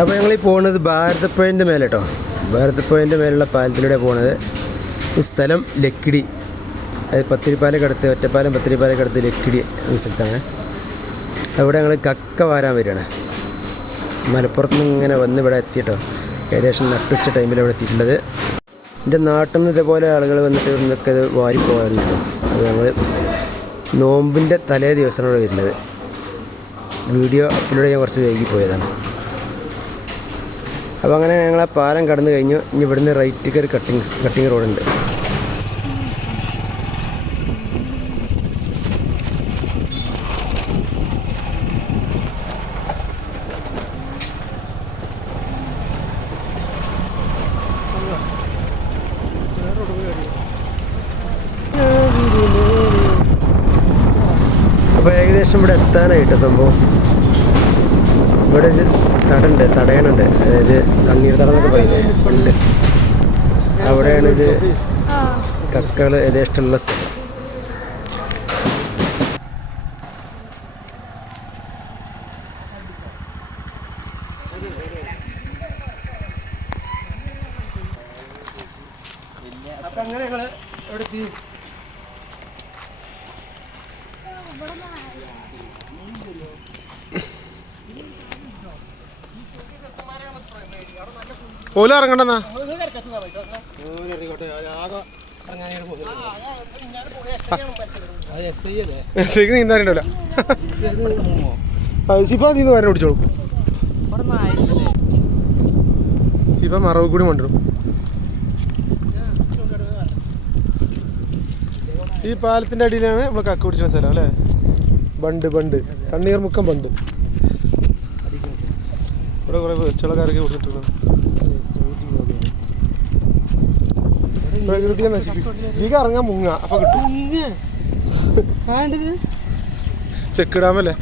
അപ്പോൾ ഞങ്ങൾ ഈ പോകുന്നത് ഭാരതപ്പുഴന്റെ മേലെ കേട്ടോ ഭാരതപ്പുഴന്റെ മേലുള്ള പാലത്തിലൂടെ പോകുന്നത് ഈ സ്ഥലം ലക്കിടി. അത് പത്തിരിപ്പാലക്കടുത്ത് ഒറ്റപ്പാലം പത്തിരിപ്പാലക്കടുത്ത് ലക്കിടി എന്ന സ്ഥലത്താണ്. അവിടെ ഞങ്ങൾ കക്ക വാരാൻ വരികയാണ്. മലപ്പുറത്ത് നിന്ന് ഇങ്ങനെ വന്ന് ഇവിടെ എത്തിയിട്ടോ ഏകദേശം നട്ടുച്ച ടൈമിൽ ഇവിടെ എത്തിയിട്ടുള്ളത്. എന്റെ നാട്ടിൽ നിന്ന് ഇതേപോലെ ആളുകൾ വന്നിട്ട് ഇവിടുന്നൊക്കെ അത് ഇത് വാരി പോകാറുണ്ട് കേട്ടോ അപ്പോൾ ഞങ്ങൾ നോമ്പിന്റെ തലേ ദിവസമാണ് ഇവിടെ വരുന്നത്. വീഡിയോ അപ്ലോഡ് ചെയ്യാൻ കുറച്ച് വൈകി പോയതാണ്. അപ്പോൾ അങ്ങനെ ഞങ്ങൾ ആ പാലം കടന്നു കഴിഞ്ഞു. ഇനി ഇവിടുന്ന് റൈറ്റിക്ക് ഒരു കട്ടിങ് കട്ടിങ് റോഡുണ്ട് അപ്പോൾ ഏകദേശം ഇവിടെ എത്താനായിട്ട് സംഭവം? ഇവിടെ ഒരു തടുണ്ട് തടയണുണ്ട്. അതായത് തണ്ണീർ തടം എന്നൊക്കെ പറയില്ലേ? പണ്ട്. അവിടെയാണ് ഇത് കക്കകൾ യഥേഷ്ടമുള്ള സ്ഥലം. അപ്പം അങ്ങനെ ഞങ്ങൾ എവിടെ ഓല ഇറങ്ങണ്ടെന്നാ? ശരിക്കും നീന്ന് വരാൻ പിടിച്ചോളൂ. സിഫ മറവ് കൂടി കൊണ്ടിടും ഈ പാലത്തിന്റെ അടിയിലാണ് നമ്മൾ കക്ക പിടിച്ച സ്ഥലം അല്ലേ? ബണ്ട് ബണ്ട്. കണ്ണീർ മുക്കം ബണ്ട്. ഇവിടെ കുറെ വേസ്റ്റുകളൊക്കെ ഇറക്കി കൊടുത്തിട്ടുള്ളത് പ്രകൃതിയെ നശിപ്പിക്കും. ഇതിലേക്ക് ഇറങ്ങാൻ മുങ്ങ അപ്പൊ കിട്ടും. ചെക്ക് ഡാമല്ലേ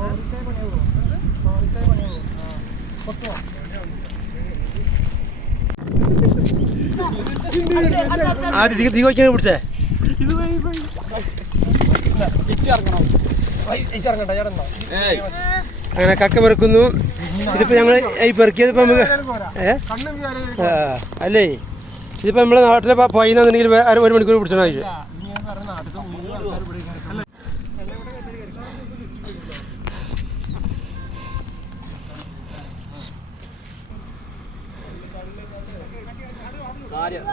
ആ അങ്ങനെ കക്ക പെറുക്കുന്നു. ഇതിപ്പോ ഞങ്ങൾ ഈ പെറുക്കിയത് ഇപ്പൊ നമുക്ക് അല്ലേ? ഇതിപ്പോ നമ്മളെ നാട്ടിലെ പോയിന്നുണ്ടെങ്കിൽ ഒരു മണിക്കൂർ പിടിച്ചാൽ ആവശ്യം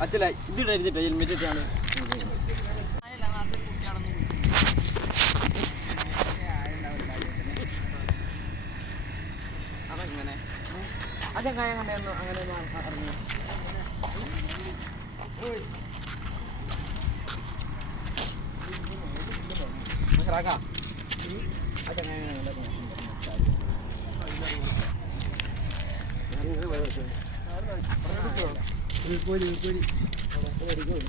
അച്ഛല ഇതിടരുതിട്ടോ ഹെൽമെറ്റ് ഇട്ടാണ് അതെങ്ങനെ അതെങ്ങനെ കണ്ടായിരുന്നു അങ്ങനെ അറിഞ്ഞു മനസ്സിലാക്കാം അതെങ്ങനെ